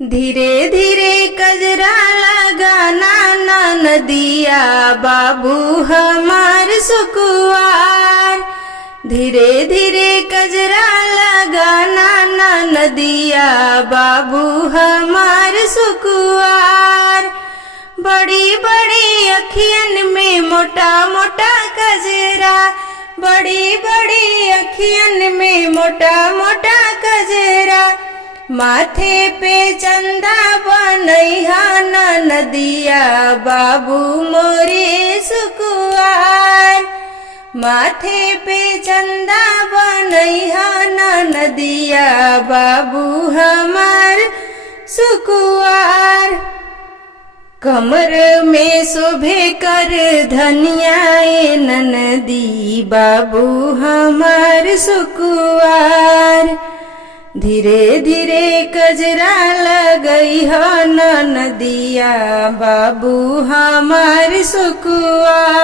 धीरे धीरे कजरा लगाना ना नदिया बाबू हमार सुकुआर। धीरे धीरे कजरा लगाना ना नदिया बाबू हमार सुकुआर। बड़ी बड़ी अखियन में मोटा मोटा कजरा, बड़ी बड़ी अखियन में मोटा मोटा कजरा। माथे पे चंदा बनैहा ना नदिया बाबू मोरे सुकुआर। माथे पे चंदा बनैहा ना नदिया बाबू हमार सुकुआर। कमर में शोभे कर धनियाए ननदी बाबू हमार सुकुआर। धीरे धीरे कजरा लगई हो नदिया बाबू हमार सुकुआर।